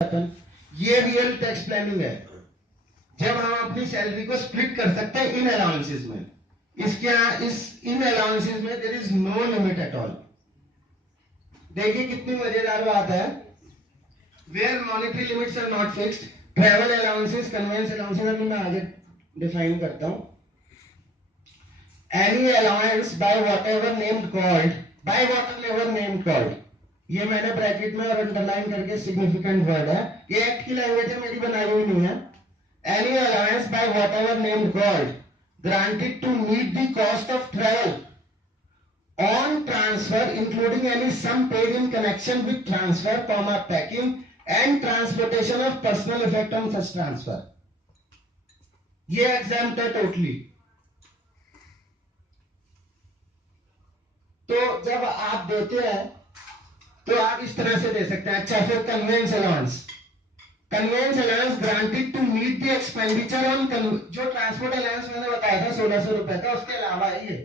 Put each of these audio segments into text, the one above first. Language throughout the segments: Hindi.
ये रियल टैक्स प्लानिंग है जब हम अपनी सैलरी को स्प्लिट कर सकते हैं इन अलाउंसेस में। इस इन अलाउंसेस में there is no limit at all. देखिए कितनी मजेदार बात है। Where monetary limits are not fixed, travel allowances, conveyance allowances, अभी मैं आगे डिफाइन करता हूं। Any allowance by whatever named called, by whatever named called, ये मैंने ब्रैकेट में और अंडरलाइन करके सिग्निफिकेंट वर्ड है, ये एक्ट की लैंग्वेज है, मेरी बनाई हुई नहीं है। Any allowance by whatever name called granted to meet the cost of travel on transfer, including any sum paid in connection with transfer, packing and transportation of personal effect on such transfer. ये exempt है totally। तो जब आप देते हैं तो आप इस तरह से दे सकते हैं। अच्छा, फिर conveyance allowance, conveyance allowance granted to meet the expenditure on, जो ट्रांसपोर्ट अलाउंस मैंने बताया था 1600 रुपए का, उसके अलावा ये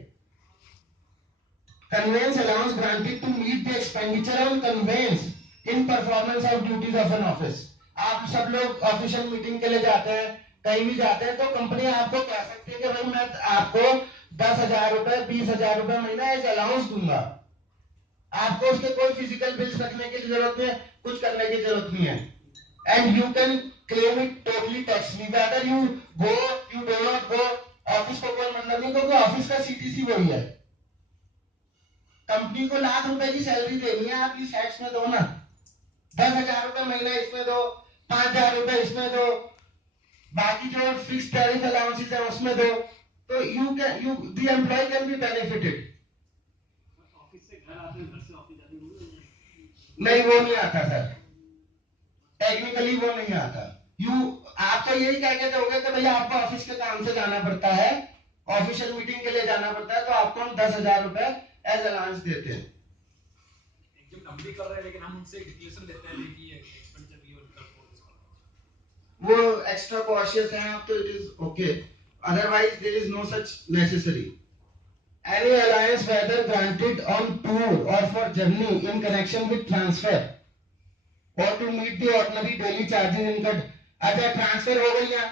conveyance allowance granted to meet the expenditure on conveyance in performance of duties of an office. आप सब लोग ऑफिशियल मीटिंग के लिए जाते हैं, कहीं भी जाते हैं, तो कंपनी आपको कह सकती है कि भाई मैं आपको 10,000 रुपए 20,000 रुपए महीना एज अलाउंस दूंगा। आपको उसके कोई फिजिकल बिल्स रखने की जरूरत नहीं है, कुछ करने की जरूरत नहीं है। And you can claim it totally tax free, whether you go, you do not go, office को कोई मतलब नहीं, क्योंकि ऑफिस का सीटीसी वही है। कंपनी को लाख रुपए की सैलरी देनी है, आप इस टैक्स में दो ना, 10,000 रुपए महीना इसमें दो, 5,000 रुपए इसमें दो, बाकी जो फिक्स टैरिफ अलाउंसेस है उसमें दो, तो you the employ can be benefited. Office से घर आते हैं, घर से ऑफिस जाते हैं, नहीं वो नहीं आता सर, टेक्निकली वो नहीं आता। आप तो यही कह के दोगे कि भैया आपको ऑफिस के काम से जाना पड़ता है, ऑफिशियल मीटिंग के लिए जाना पड़ता है, तो आपको हम 10,000 रुपए एज अलाउंस देते हैं। जो कंपनी कर रहे हैं लेकिन हम उनसे डिक्लेरेशन लेते हैं कि ये एक्सपेंडिचर भी और वो एक्स्ट्रा कॉशियस हैं आप, तो it is okay, otherwise there is no such necessary. Any allowance whether granted on tour or for journey in connection with transfer or to meet the ordinary daily charges incurred. अच्छा, ट्रांसफर हो गई है,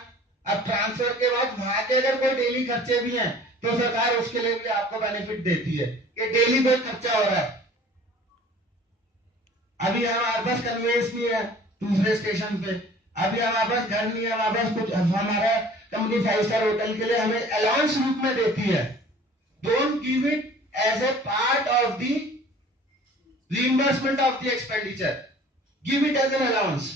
अब ट्रांसफर के बाद वहां के अगर कोई डेली खर्चे भी हैं तो सरकार उसके लिए भी आपको बेनिफिट देती है कि डेली कोई खर्चा हो रहा है। अभी हमारे पास कन्वेंस नहीं है दूसरे स्टेशन पे, अभी हमारे पास घर नहीं है, हमारे पास कुछ, हमारा कंपनी 5 स्टार होटल के लिए हमें अलाउंस रूप में देती है। Don't give it as a part of the reimbursement of the expenditure, give it as an allowance.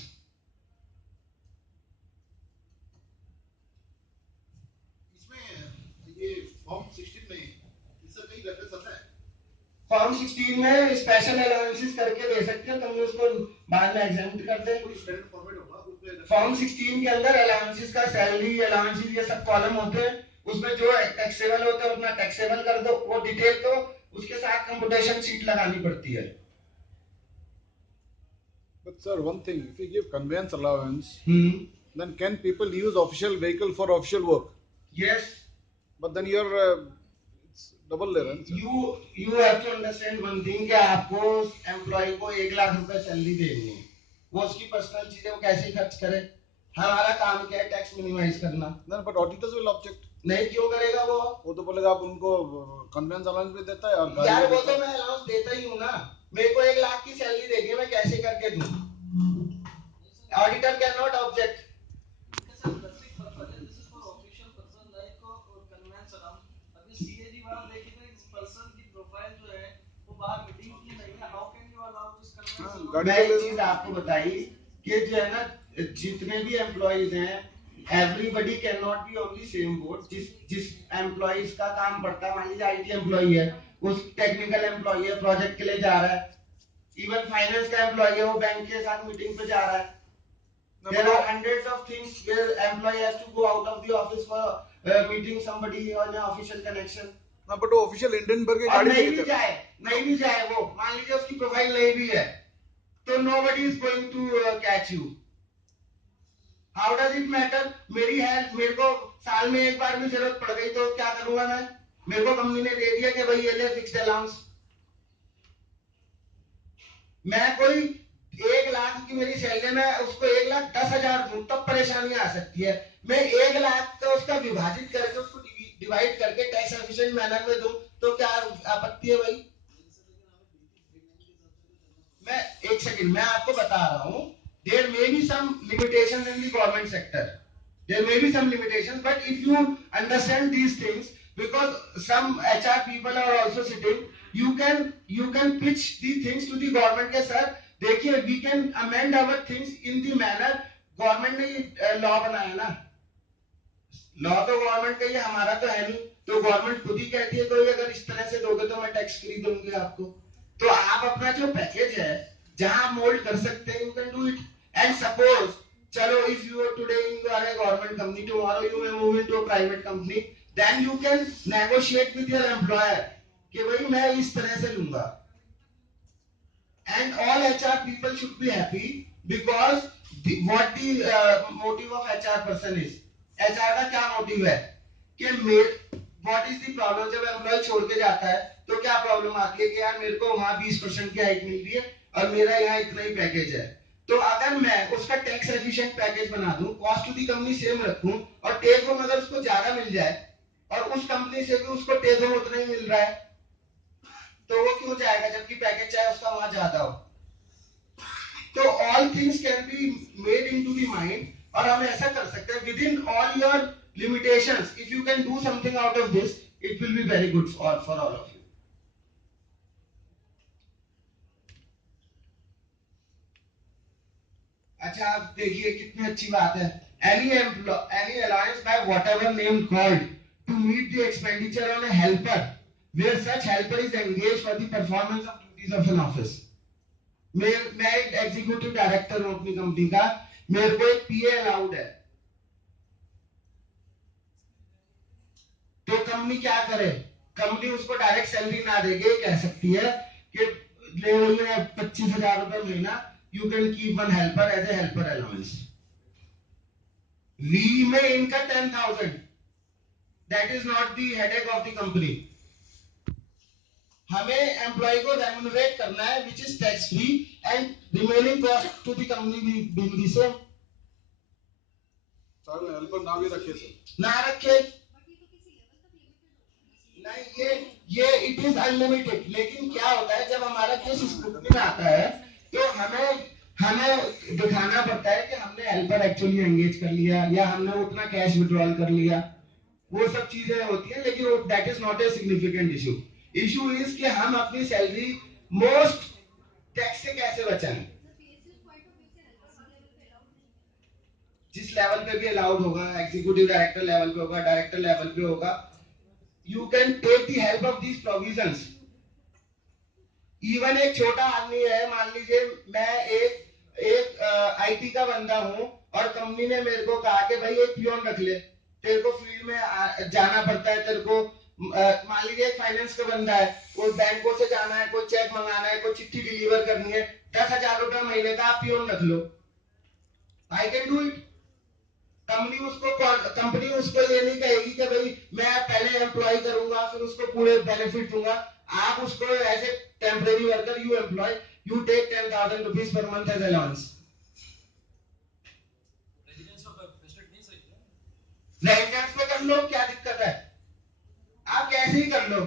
Form 16 में इससे कहीं रेफरेंस आता है? फॉर्म 16 में स्पेशल अलाउंसेस करके दे सकते हैं, तो हम उसको बाद में एग्जामिन कर दें। कोई स्टैंडर्ड फॉर्मेट होगा उसमें। फॉर्म 16 के अंदर अलाउंसेस का सैलरी अलाउंसेस ये सब कॉलम होते हैं, उसमें जो टैक्सेबल होता है उतना टैक्सेबल कर दो, वो डिटेल तो उसके साथ कंप्यूटेशन शीट लगानी पड़ती है। But sir, one thing, if you give conveyance allowance, then can people use official vehicle for official work? Yes. But then you're it's double there. You have to understand one thing कि आपको एम्प्लॉय को 1 लाख रुपए सैलरी देनी है, वो उसकी पर्सनल चीजें वो कैसे खर्च करे। हमारा काम क्या है, टैक्स मिनिमाइज करना। No, but auditors will object. नहीं, क्यों करेगा वो तो बोलेगा आप उनको कन्वेंस अलाउंस भी देता है और यार वो तो मैं अलाउंस देता ही हूँ ना, मेरे को 1 लाख की सैलरी देनी है, मैं कैसे करके दूं? Auditor can not object. एक चीज आपको बताई कि जो है ना, जितने भी एम्प्लॉइज हैं, everybody can not be on the same board. जिस एम्प्लॉइज का काम पड़ता है, मान लीजिए आईटी एम्प्लॉई है, उस टेक्निकल एम्प्लॉई है, प्रोजेक्ट के लिए जा रहा है, इवन फाइनेंस का एम्प्लॉई है, वो बैंक के साथ मीटिंग पे जा रहा है। There are hundreds of things where employee has to go out of the office for meeting somebody on an official connection. ना बट वो ऑफिशियल इंडियन भर के गाड़ी नहीं भी जाए वो, मान लीजिए उसकी प्रोफाइल नहीं भी है, तो nobody is going to catch you. How does it matter? मेरी हेल्थ, मेरे को साल में एक बार भी जरूरत पड़ गई तो क्या करूंगा मैं? मेरे को कंपनी ने दे दिया कि भाई ये ले फिक्स्ड अलाउंस। मैं कोई 1 लाख की मेरी सैलरी में उसको 1,10,000 दूं तब परेशानी आ सकती है। मैं 1 लाख का उसका विभाजित करके उसको डिवाइड करके टैक्स एफिशिएंट मैनर में दूं तो क्या आपत्ति है भाई? मैं एक सेकंड मैं आपको बता रहा हूं, there may be some limitations in the government sector, there may be some limitations, but if you understand these things, because some HR people are also sitting, you can pitch these things to the government के सर देखिए we can amend our things in the manner government ने ये लॉ बनाया ना, लॉ तो गवर्नमेंट का ही है, हमारा तो है नहीं, तो गवर्नमेंट खुद ही कहती है कोई अगर इस तरह से दोगे तो मैं टैक्स फ्री दूंगी आपको। तो आप अपना जो पैकेज है जहां मोल्ड कर सकते हैं you can do it. And suppose चलो if you are today you are a government company, tomorrow you may move into a private company, then you can negotiate with your employer कि भाई मैं इस तरह से लूंगा। And all HR people should be happy because what the motive of HR person is, HR का क्या मोटिव है कि what is the problem, जब एम्प्लॉय छोड़ के जाता है तो क्या प्रॉब्लम आती है कि यार मेरे को वहां 20% की हाइक मिल रही है और मेरा यहाँ इतना ही पैकेज है, तो अगर मैं उसका टैक्स एफिशिएंट पैकेज बना दूं, cost to the company same रखूं और टेक होम अगर उसको ज्यादा मिल जाए और उस कंपनी से भी उसको टेक होम उतना ही मिल रहा है तो वो क्यों जाएगा जबकि पैकेज चाहे उसका वहां ज्यादा हो। तो all things can be made into the mind और हम ऐसा कर सकते हैं with in all your limitations, if you can do something out of this it will be very good for all of you. अच्छा आप देखिए कितनी अच्छी बात है, any allowance by whatever name called to meet the expenditure on a helper where such helper is engaged for the performance of duties of an office। मैं एक एग्जीक्यूटिव डायरेक्टर हूं अपनी कंपनी का, मेरे को एक पीए अलाउड है, तो कंपनी क्या करे, कंपनी उसको डायरेक्ट सैलरी ना देके कह सकती है कि ले रही है 25,000 रुपए महीना, you can keep one helper as a helper allowance, we में इनका 10,000, that is not the headache of the company. हमें एम्प्लॉय को रेम्यूनरेट करना है which is tax free and remaining cost to the company being the same. Sir helper ना भी रखे सर, ना रखे नहीं, ये इट इज अनलिमिटेड, लेकिन क्या होता है जब हमारा केस स्क्रूटनी में आता है तो हमें दिखाना पड़ता है कि हमने हेल्पर एक्चुअली एंगेज कर लिया या हमने उतना कैश विड्रॉल कर लिया, वो सब चीजें होती है, लेकिन that is not a significant issue. Issue is कि हम अपनी सैलरी मोस्ट टैक्स से कैसे बचाएं, जिस लेवल पे भी अलाउड होगा, एग्जीक्यूटिव डायरेक्टर लेवल पे होगा, डायरेक्टर लेवल पे होगा, you can take the help of these provisions। Even एक छोटा आदमी है, मान लीजिए मैं एक आईटी का बंदा हूं और कंपनी ने मेरे को कहा कि भाई एक पियोन रख ले, तेरे को फील्ड में जाना पड़ता है, तेरे को मान लीजिए एक फाइनेंस का बंदा है, कोई बैंकों से जाना है, कोई चेक मंगाना है, कोई चिट्ठी डिलीवर करनी है, 10,000 रुपए महीने का आप पियोन रख लो, I can do it. Company उसको ये नहीं कहेगी कि भाई मैं पहले एम्प्लॉय करूंगा फिर उसको पूरे बेनिफिट दूंगा, आप उसको as a temporary worker you employ, you take 10,000 rupees per month as allowance. Residence में कर लो, क्या दिक्कत है, आप कैसे ही कर लो,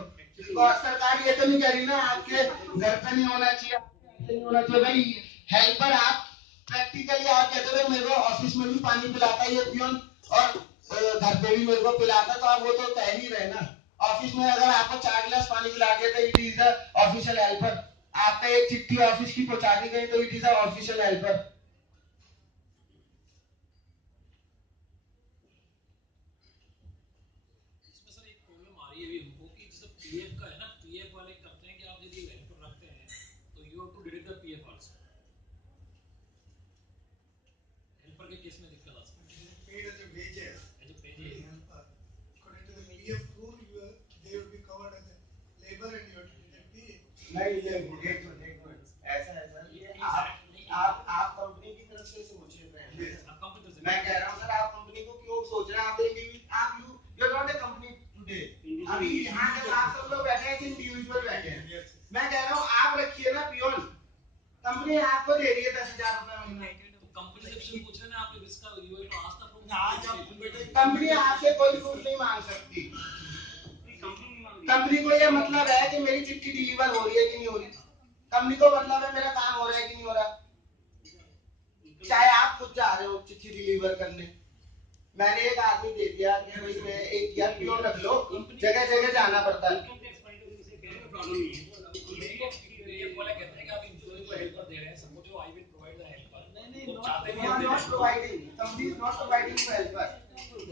और सरकार ये तो नहीं कह रही ना आपके घर पे नहीं होना चाहिए, नहीं होना चाहिए भाई। हेल्पर आप प्रैक्टिकली आप कहते हो मेरे को ऑफिस में भी पानी पिलाता है ये पियोन और घर पे भी मेरे को पिलाता, तो आप वो तो कह ही रहे ना, ऑफिस में अगर आपको 4 गिलास पानी पिला दिया तो it is the official helper, आपका एक चिट्ठी ऑफिस की पहुंचा दी गई तो it is the official helper. इसमें सर एक प्रॉब्लम आ रही है अभी हमको कि जैसे पीएफ का है ना, पीएफ वाले करते हैं कि आप यदि हेल्पर रखते हैं तो you have to deduct the PF also, helper के केस में दिक्कत आ सकती है। Paid as a wages. As a page According to the PF rule, they will be covered as a labor and you have to deduct the. नहीं ये ऐसा है सर, ये आप कंपनी की तरफ से सोच रहे हैं, आप कंपनी से मैं कह रहा हूं सर आप कंपनी को क्यों सोच रहे हैं, आप you are not a company today, अभी यहां जब आप सब लोग बैठे हैं इंडिविजुअल बैठे हैं, मैं कह रहा हूं आप रखिए ना पियोन, कंपनी आपको दे रही है ऑफिशियल पूछ रहे हैं आप इसका you have to ask the proof. Company आपसे कोई प्रूफ नहीं मांग सकती। कंपनी को ये मतलब है कि मेरी चिट्ठी डिलीवर हो रही है कि नहीं हो रही। कंपनी को मतलब है मेरा काम हो रहा है कि नहीं हो रहा। चाहे आप खुद जा रहे हो चिट्ठी डिलीवर करने, मैंने एक आदमी दे दिया कि भाई मैं एक यार पियोन रख लो, जगह जगह जाना पड़ता है। You are not providing. Company is not providing you helper.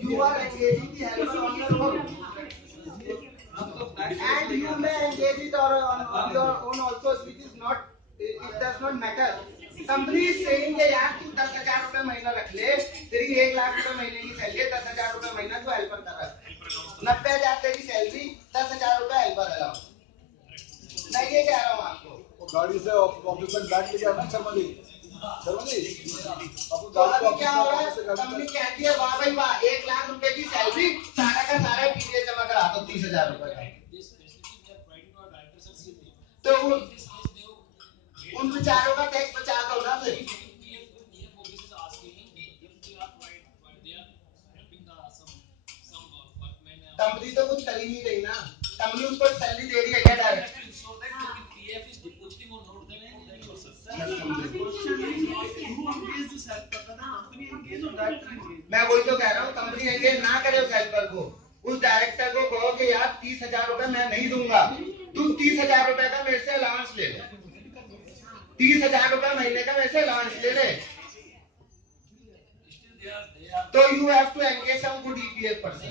You are engaging the helper on your own. And you may engage it on your own also, which is not. It does not matter. Company is saying कि यार तू 10,000 रुपए महीना रख ले, तेरी 1 लाख रुपए महीने की सैलरी, 10,000 रुपए महीना तू हेल्पर कर रहा है, 90,000 तेरी सैलरी, 10,000 रुपए हेल्पर अलाउंस। मैं ये कह रहा हूँ आपको। गाड़ी से ऑफिस तक बैग लेके आना शर्मा जी। शर्मा जी तो अभी क्या हो रहा है, कंपनी कहती है वाह भाई वाह 1 लाख रुपए की सैलरी, सारा का सारा टीडीएस जमा करा दो 30,000 रुपए का। तो उन बेचारों का टैक्स बचा दो ना फिर। कंपनी तो कुछ कर ही नहीं रही ना, कंपनी उसको सैलरी दे रही है क्या डायरेक्ट। मैं वही तो कह रहा हूँ, कंपनी एंगेज ना करे उस हेल्पर को, उस डायरेक्टर को कहो कि यार 30,000 रुपए मैं नहीं दूंगा, तुम 30,000 रुपए का मेरे से अलाउंस ले ले, 30,000 रुपए महीने का मेरे से अलाउंस ले ले। तो you have to engage some good EPF person.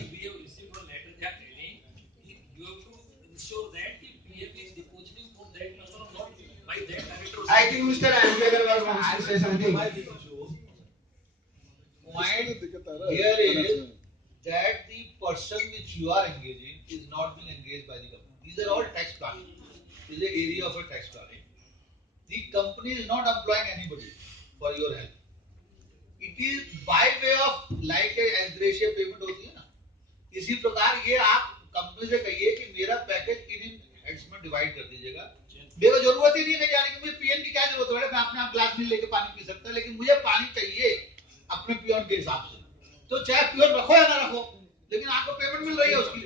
I think Mr. Andrew Agarwal wants to say something. Point here is that the person which you are engaging is not being engaged by the company. These are all tax planning. This is the area of a tax planning. The company is not employing anybody for your help. It is by way of like a as ratio payment होती है ना, इसी प्रकार ये आप कंपनी से कहिए कि मेरा पैकेज इन हेड्स में डिवाइड कर दीजिएगा। मेरे को जरूरत ही नहीं है जाने की, मुझे पीएन की क्या जरूरत है, मैं अपने आप ग्लास में लेके पानी पी सकता, लेकिन मुझे पानी चाहिए अपने पियोन के हिसाब से। तो चाहे पियोन रखो या ना रखो, लेकिन आपको पेमेंट मिल रही है उसकी।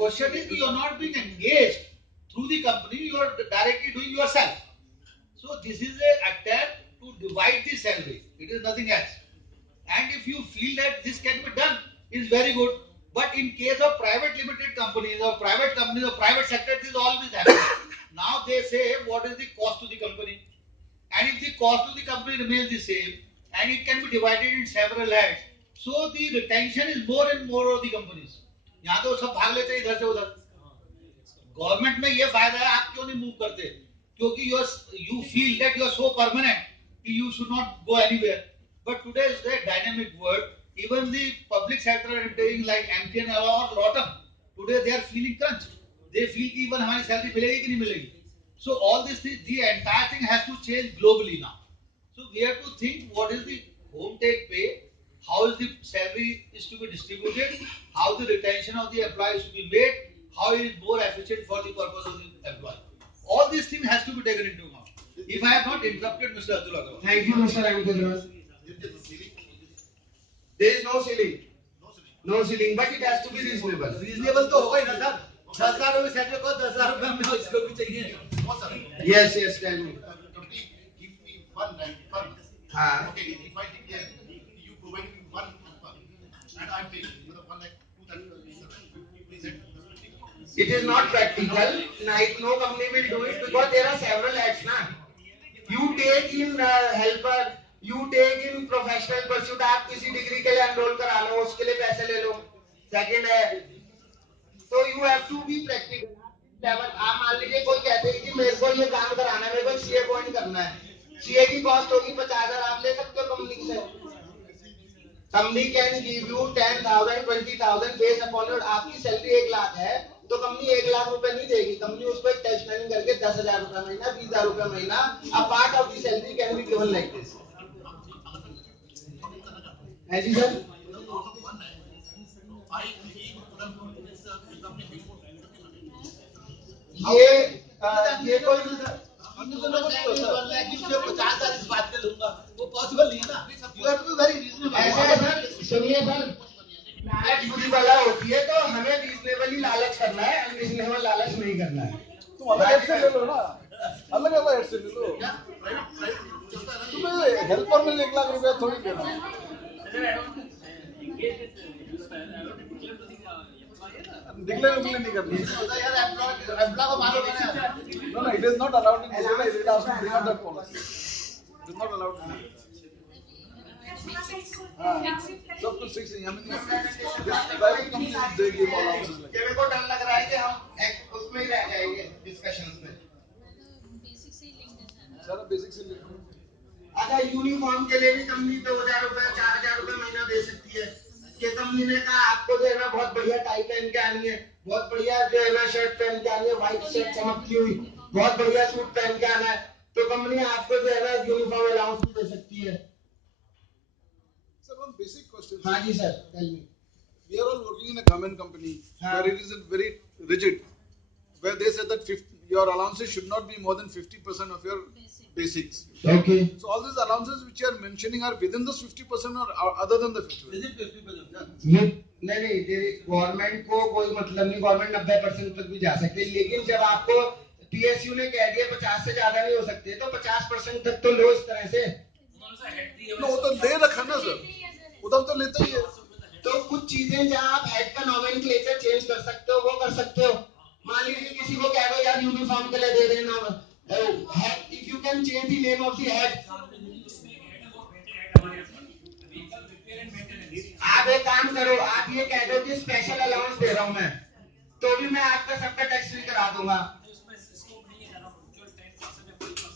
Question is you are not being engaged through the company, you are directly doing yourself. So this is a attempt to divide the salary, it is nothing else. And if you feel that this can be done, is very good. But in case of private limited companies or private companies or private sector, this always happens. Now they say what is the cost to the company, and if the cost to the company remains the same, and it can be divided in several heads, so the retention is more and more of the companies. यहाँ तो सब भाग लेते हैं इधर से उधर। गवर्नमेंट में ये फायदा है, आप क्यों नहीं मूव करते? क्योंकि you feel that you are so permanent, you should not go anywhere. But today is a dynamic world. Even the public sector are entering like MTN or Lotum. Today they are feeling crunch. They feel कि even हमारी salary मिलेगी कि नहीं मिलेगी. So all this thing, the entire thing has to change globally now. So we have to think what is the home take pay, how is the salary is to be distributed, how the retention of the employees to be made, how it is more efficient for the purpose of the employee. All these things has to be taken into account. If I have not interrupted Mr. Atul Agarwal. Thank you, Mr. Agarwal. There is no ceiling. No ceiling, but it has to be reasonable. Reasonable तो होगा ही ना सर। 10,000 रुपए सैलरी को 10,000 रुपए हमें इसको भी चाहिए। Yes, yes, tell me. Company give me one month. हाँ. Okay, if I declare you provide me one month and I'm paying for the 1 lakh 2,000. Is it? It is not practical. No company will do it because there are several acts, na. You take in helper. You take in professional pursuit, आप किसी डिग्री के लिए एनरोल करा लो, उसके लिए पैसे ले लो। सेकंड है, तो you have to be practical level. आप मान लीजिए कोई कहते हैं कि मेरे को ये काम कराना है, मेरे को सीए पॉइंट करना है, सीए की कॉस्ट होगी 50,000, आप ले सकते हो कंपनी से। Company can give you 10,000 20,000 based upon your, आपकी सैलरी 1 लाख है तो कंपनी 1 लाख रुपए नहीं देगी, कंपनी उसको एक टैक्स प्लानिंग करके 10,000 रुपए महीना 20,000 रुपए महीना, a part of the salary can be given like this. ऐसी सर ये कोई 50,000 इस बात के लूंगा, वो पॉसिबल नहीं है ना। you have to be very reasonable. ऐसा है सर, सुनिए सर, लालच बुरी बला होती है तो हमें रीजनेबली लालच करना है, अनरीजनेबल लालच नहीं करना है। तुम अलग हेड से ले लो ना, अलग अलग हेड से ले लो। तुम्हें हेल्पर में 1 लाख रुपया थोड़ी देना है। डिक्लेयर नहीं करनी। यार एम्प्लॉय को मालूम है ना। No, it is not allowed in India. It has to bring up that policy. It is not allowed in India. सब कुछ फिक्स है। I mean, private companies they give allowances like. मेरे को डर लग रहा है कि हम उसमें ही रह जाएंगे डिस्कशंस में। सारा बेसिक से लिखो। अच्छा, यूनिफॉर्म के लिए भी कंपनी 2000 रुपए 4000 रुपए महीना दे सकती है कि कंपनी ने कहा आपको जो है ना बहुत बढ़िया टाई पहन के आनी है, बहुत बढ़िया जो है ना शर्ट पहन के आनी है, व्हाइट शर्ट चमकती हुई, बहुत बढ़िया सूट पहन के आना है, तो कंपनी आपको जो है ना यूनिफॉर्म अलाउंस भी दे सकती है। Sir, one basic question. हाँ जी sir, tell me. We are all working in a government company where it is very rigid, where they say that your allowances should not be more than 50% of your basics. Okay. So all these allowances which you are mentioning are within this 50% or other than the 50%? Is it 50%? नहीं, गवर्नमेंट को कोई मतलब नहीं, गवर्नमेंट 90% तक भी जा सकती है, लेकिन जब आपको पीएसयू ने कह दिया 50 से ज्यादा नहीं हो सकते तो 50% तक तो लो इस तरह से। No, वो तो ले रखा ना सर, उधर तो लेता ही है। तो कुछ चीजें जहाँ आप हेड का नोमेनक्लेचर चेंज कर सकते हो वो कर सकते हो। मान लीजिए किसी को कह दो यार यूनिफॉर्म के लिए दे देना, if you can change the name of the head. आप एक काम करो, आप ये कह दो कि स्पेशल अलाउंस दे रहा हूँ मैं, तो भी मैं आपका सबका टैक्स फ्री करा दूंगा।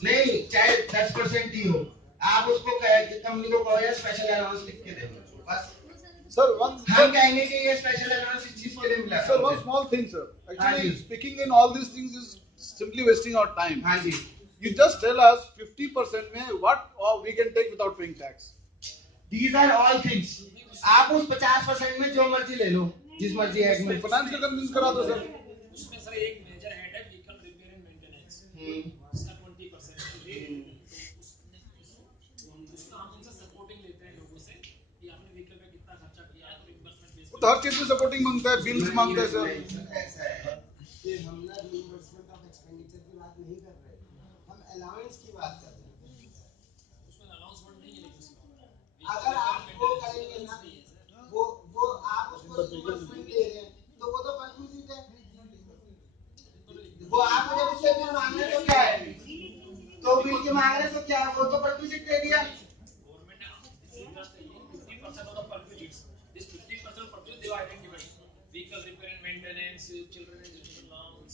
नहीं, चाहे 10% ही हो, आप उसको कंपनी को कहो यार स्पेशल अलाउंस लिख के दे दो बस। Sir, हम कहेंगे कि ये स्पेशल अलाउंस इस चीज के लिए मिला। Sir, one small thing, sir. Actually, speaking in all these things is simply wasting our time. हाँ जी। You just tell us 50% में what we can take without paying tax. These are all things. आप उस 50% में जो मर्जी ले लो, जिस मर्जी हेड में। फाइनेंस का कन्विंस करा दो सर। उसमें सर एक मेजर हेड है व्हीकल रिपेयर एंड मेंटेनेंस, इसका 20% है। उसका हम उनसे सपोर्टिंग लेते हैं लोगों से कि आपने व्हीकल पे कितना खर्चा किया है, तो रिइंबर्समेंट बेस तो हर चीज में सपोर्टिंग मांगता है, बिल्स मांगता है सर। ऐसा है कि हम ना रिइंबर्समेंट ऑफ एक्सपेंडिचर की बात नहीं कर रहे, हम अलाउंस की बात कर रहे हैं। उसमें अलाउंस वर्ड नहीं है, लेकिन अगर आप वो करेंगे ना, वो आप उसको रिइंबर्समेंट दे रहे हैं तो वो तो परक्यूजिट है। वो आप जब उससे बिल मांग रहे तो क्या है, तो बिल के मांग रहे तो क्या है, वो तो परक्यूजिट दे दिया। गवर्नमेंट ने 50% of the perquisites, this 50% perquisite they are identified, vehicle repair and maintenance, children education allowance,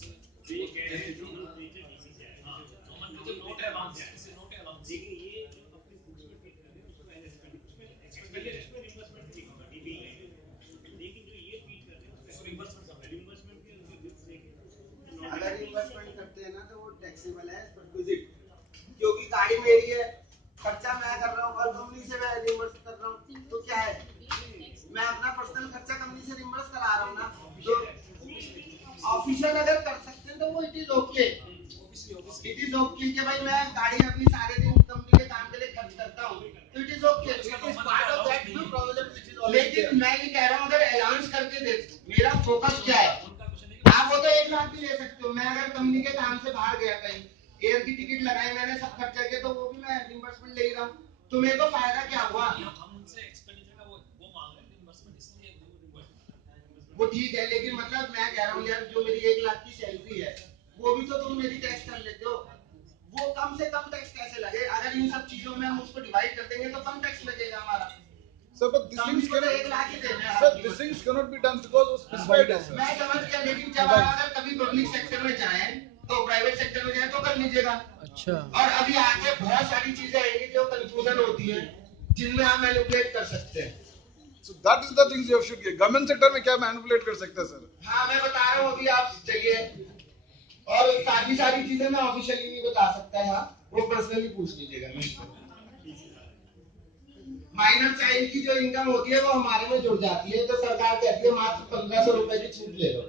हां नॉर्मल जो नोट है अलाउंस, दिस इज नोट है अलाउंस। लेकिन ये जो अपने बुक्स में टिक कर रहे हैं उसमें एक्सपेंडिचर में रिइंबर्समेंट लिखा होगा डीबी, लेकिन जो ये फीड कर रहे हैं उसमें रिइंबर्समेंट कर रहे हैं, रिइंबर्समेंट के बिल्स देके अगर रिइंबर्समेंट करते हैं ना तो वो टैक्सेबल है परक्यूजिट, क्योंकि गाड़ी मेरी है, खर्चा मैं कर रहा हूँ और कंपनी से मैं रिइंबर्स कर रहा हूँ, तो क्या है, मैं अपना पर्सनल खर्चा कंपनी से रिइंबर्स करा रहा हूँ ना। तो ऑफिशियल अगर कर सकते हैं तो वो इट इज ओके कि भाई मैं गाड़ी अपनी सारे दिन कंपनी के काम के लिए खर्च करता हूँ, तो it is okay, it is part of that new problem which is. लेकिन मैं ये कह रहा हूँ अगर अलाउंस करके दे, मेरा फोकस क्या है, आप वो तो 1 लाख भी ले सकते हो, मैं अगर कंपनी के काम से बाहर गया कहीं, एयर की टिकट लगाई मैंने, सब खर्चा किया, तो वो भी मैं रिइंबर्समेंट ले रहा हूँ, तो मेरे को फायदा क्या हुआ। हम उनसे एक्सपेंडिचर का वो मांग रहे हैं रिइंबर्समेंट, इसलिए वो ठीक है, लेकिन मतलब मैं कह रहा हूँ यार जो मेरी 1 लाख की सैलरी है वो भी तो तुम मेरी टैक्स कर लेते हो, वो कम से कम टैक्स कैसे लगे, अगर इन सब चीजों में हम उसको डिवाइड कर देंगे तो कम टैक्स लगेगा हमारा। Sir, but these things cannot. 1 lakh ही देना है। Sir, these things cannot be done because of specified है sir. मैं समझ गया, लेकिन जब आप अगर कभी पब्लिक सेक्टर में जाएं तो प्राइवेट सेक्टर में जाएं तो कर लीजिएगा। अच्छा। और अभी आगे बहुत सारी चीजें आएंगी जो कंफ्यूजन होती है, जिनमें आप मैनिपुलेट कर सकते हैं। So that is the things you should get. Government sector में क्या मैनिपुलेट कर सकते हैं सर? हाँ मैं बता रहा हूँ, अभी आप चलिए, और काफी सारी चीजें मैं ऑफिशियली नहीं बता सकता यहाँ, वो पर्सनली पूछ लीजिएगा मुझसे। माइनर चाइल्ड की जो इनकम होती है वो हमारे में जुड़ जाती है, तो सरकार कहती है मात्र 1500 रुपए की छूट ले लो।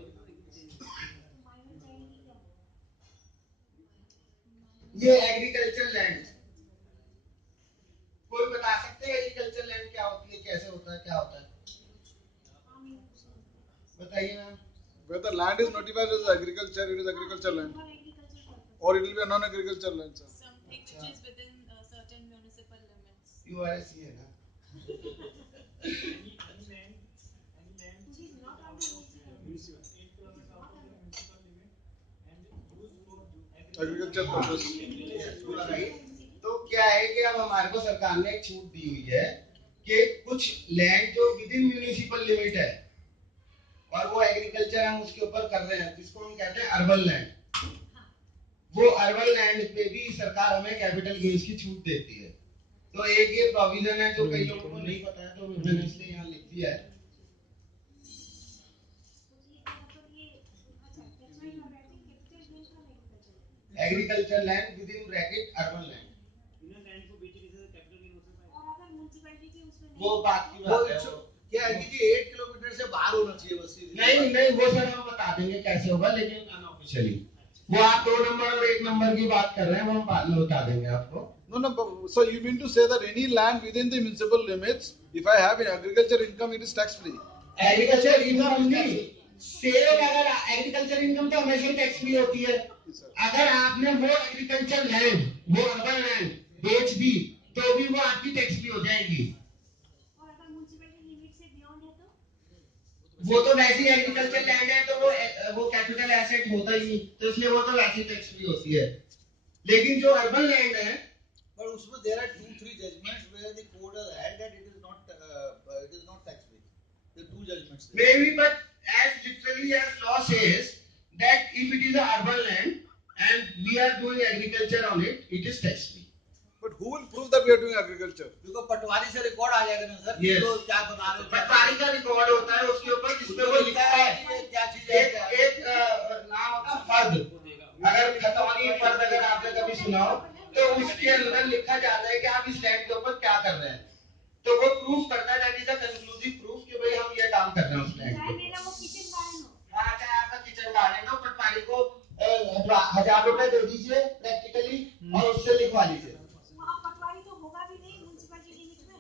ये एग्रीकल्चर लैंड, कोई बता सकते हैं एग्रीकल्चर लैंड क्या होती है, कैसे होता है, क्या होता है? बताइए ma'am. Whether land is notified as agriculture, it is agriculture land, or it will be a non-agriculture land, sir. Something which is within certain municipal limits. You are a CA ना? Agriculture purpose. तो क्या है कि अब हमारे को सरकार ने एक छूट दी हुई है कि कुछ लैंड जो विद इन म्यूनिसिपल लिमिट है और वो एग्रीकल्चर हम उसके ऊपर कर रहे हैं, जिसको हम कहते हैं अर्बन लैंड, वो अर्बन लैंड पे भी सरकार हमें कैपिटल गेन्स की छूट देती है। तो एक ये प्रोविजन है जो कई लोगों को नहीं पता है, तो मैंने इसलिए यहाँ लिख दिया है। Agriculture land with in bracket urban land, वो बात की बात है। क्या है कि 8 किलोमीटर से बाहर होना चाहिए बस। नहीं वो सर हम बता देंगे कैसे होगा, लेकिन अनऑफिशियली वो आप 2 नंबर और 1 नंबर की बात कर रहे हैं, वो हम बाद में बता देंगे आपको। No, so you mean to say that any land within the municipal limits, if I have an agriculture income, it is tax free? Agriculture income नहीं, सेल अगर एग्रीकल्चर इनकम तो हमेशा टैक्स फ्री होती है। अगर आपने वो एग्रीकल्चर लैंड, वो अर्बन लैंड बेच दी तो भी वो आपकी टैक्स फ्री हो जाएगी। और अगर म्युनिसिपैलिटी लिमिट से बियॉन्ड है तो वो तो वैसे ही एग्रीकल्चर लैंड है, तो वो कैपिटल एसेट होता ही नहीं, तो इसलिए वो तो वैसे टैक्स फ्री होती है। लेकिन जो अर्बन लैंड है, but उसमें there are 2-3 judgments where the court has held that it is not tax free. There are 2 judgments there. maybe, but as literally as law says that if it is a urban land and we are doing agriculture on it, it is tax free. But who will prove that we are doing agriculture? क्योंकि पटवारी से रिकॉर्ड आ जाएगा ना सर। Yes. तो क्या बता रहे हो? पटवारी का रिकॉर्ड होता है उसके ऊपर, जिसमें वो लिखा है ये क्या चीज है? एक नाम होता है फर्द। अगर खतौनी फर्द अगर आपने कभी सुना हो तो उसके अंदर लिखा जाता है कि आप इस लैंड के ऊपर क्या कर रहे हैं, तो वो प्रूफ करता है, that is a conclusive proof कि भाई हम ये काम कर रहे हैं उस लैंड चाहे पे। मेरा वो किचन गार्डन हो, हाँ, चाहे आपका किचन गार्डन हो, पटवारी को 1000 रुपए दे दीजिए प्रैक्टिकली और उससे लिखवा लीजिए। वहाँ पटवारी तो होगा भी नहीं म्युनिसिपैलिटी लिमिट में।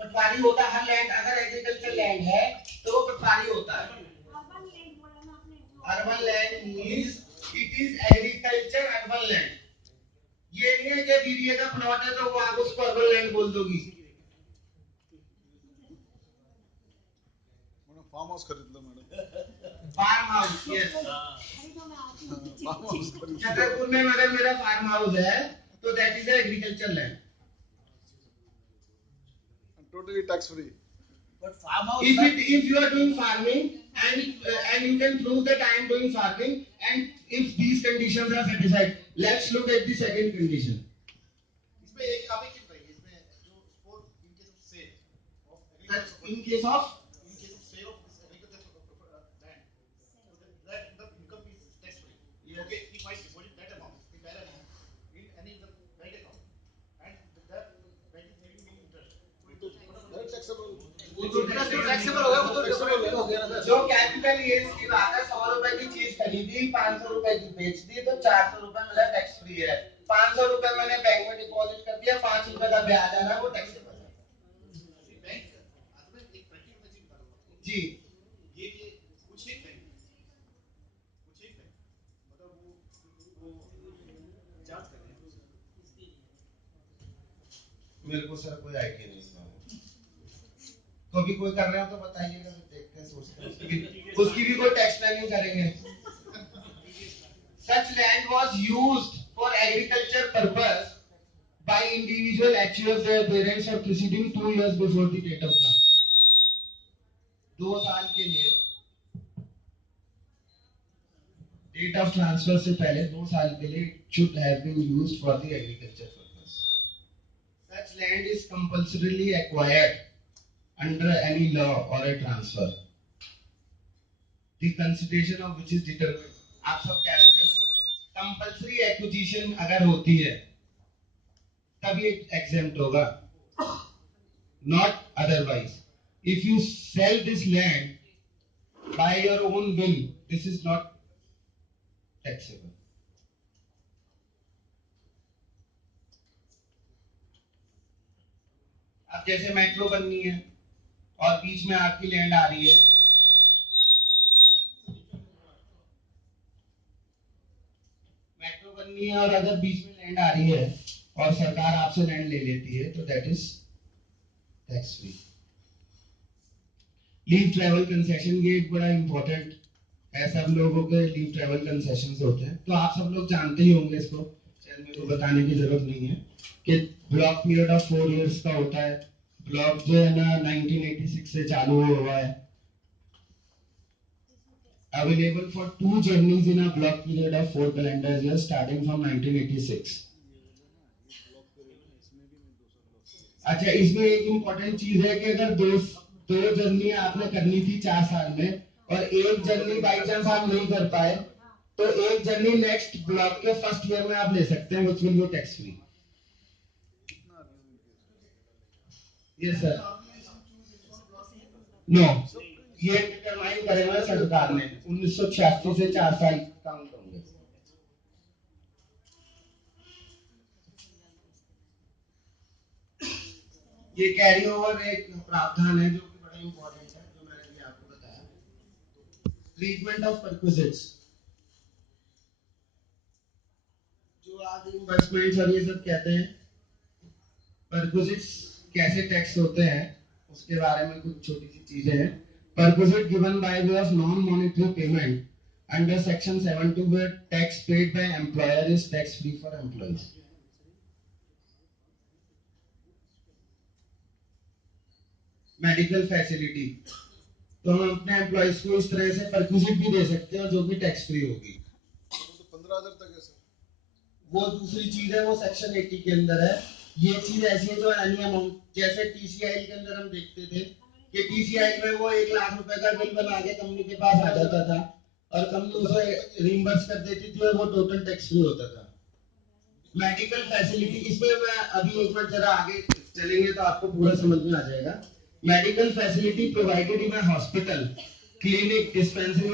पटवारी होता है हर लैंड, अगर एग्रीकल्चर लैंड है तो वो पटवारी होता है। अर्बन लैंड बोला ना आपने, urban land means it is agriculture urban land. ये नहीं है कि बीडीए का प्लॉट है तो वो आप उसको अर्बन लैंड बोल दोगी। मैडम फार्म हाउस खरीद लो मैडम। Farm house, yes. खरीदो मैं आती हूँ। फार्म हाउस खरीद लो। छतरपुर में अगर मेरा फार्म हाउस है तो that is agriculture land, Totally tax free. But farm house. if you are doing farming and you can prove that I am doing farming and if these conditions are satisfied, let's look at the second condition. इसमें एक आप एक चीज बताइए, इसमें जो for in case of sale of That agriculture in case of sale of this agriculture land, so that the income is tax free. Yes. Okay, if I deposit that amount, the entire amount in any of the bank account, and that bank is giving me interest. That's taxable. वो तो टैक्सेबल होगा, वो तो डिफरेंट हो गया ना सर। जो कैपिटल गेन्स की बात है, 100 रुपए की चीज खरीदी, 500 रुपए की बेच दी तो 400 रुपए मेरा टैक्स फ्री है। 500 रुपए मैंने बैंक में डिपॉजिट कर दिया, 5 रुपए का ब्याज आ रहा है, वो टैक्सेबल है। बैंक आज में एक प्रैक्टिकल चीज बता रहा हूँ जी, ये कुछ एक बैंक मतलब वो चार्ज कर रहे हैं। मेरे को सर कोई आइडिया नहीं इसका। कभी कोई कर रहे हो तो बताइएगा, देखते हैं, सोचते हैं उसकी भी कोई टैक्स प्लानिंग करेंगे। Such land was used for agriculture purpose by individual actual their parents or preceding 2 years before the date of transfer. 2 साल के लिए डेट ऑफ ट्रांसफर से पहले 2 साल के लिए should have been used for the agriculture purpose. Such land is compulsorily acquired under any law or a transfer. The consideration of which is determined. आप सब कह रहे हैं ना, कंपल्सरी एक्विजिशन अगर होती है तब ये एग्जेम्प्ट होगा, not otherwise. If you sell this land by your own will, this is not taxable. अब जैसे मेट्रो बननी है और बीच में आपकी लैंड आ रही है, मेट्रो बननी है और अगर बीच में लैंड आ रही है और सरकार आपसे लैंड ले लेती है तो that is tax free. Leave travel concession ये एक बड़ा इंपॉर्टेंट है, सब लोगों के लीव ट्रैवल कंसेशन होते हैं, तो आप सब लोग जानते ही होंगे इसको, शायद मेरे को बताने की जरूरत नहीं है कि ब्लॉक पीरियड ऑफ 4 इयर्स का होता है। ब्लॉक जो है ना 1986 से चालू हुआ है, available for 2 journeys in a block period of 4 calendar year starting from 1986। अच्छा, इसमें एक इम्पोर्टेंट चीज है कि अगर दो जर्नी आपने करनी थी 4 साल में और एक जर्नी बाई चांस आप नहीं कर पाए तो एक जर्नी नेक्स्ट ब्लॉक के फर्स्ट ईयर में आप ले सकते हैं, which will be tax free. Yes sir, no, ये डिटरमाइन करेगा सरकार ने, 1986 से 4 साल काउंट होंगे। ये कैरी ओवर एक प्रावधान है जो कि बड़ा इंपॉर्टेंट है, जो मैंने भी आपको बताया। ट्रीटमेंट ऑफ परक्विजिट्स, जो आप इन्वेस्टमेंट्स और ये सब कहते हैं, परक्विजिट्स कैसे टैक्स होते हैं उसके बारे में कुछ छोटी सी चीजें हैं। Perquisite given by way of non monetary payment under section 72 where tax paid by employer is tax free for employees. Medical facility, तो हम अपने एम्प्लॉइज को इस तरह से परक्विजिट भी दे सकते हैं जो कि टैक्स फ्री होगी। तो 15,000 तक है सर। वो दूसरी चीज है, वो सेक्शन 80 के अंदर है। ये चीज ऐसी है जो एनी अमाउंट, जैसे टीसीआई के अंदर हम देखते थे कि टीसीआई में वो 1 लाख रुपए का बिल बना के कंपनी के पास आ जाता था और कंपनी उसे रिइंबर्स कर देती थी और वो टोटल टैक्स फ्री होता था। मेडिकल फैसिलिटी, इसमें मैं अभी एक मिनट जरा आगे चलेंगे तो आपको पूरा समझ में आ जाएगा। Medical facility provided in a hospital, clinic, dispensary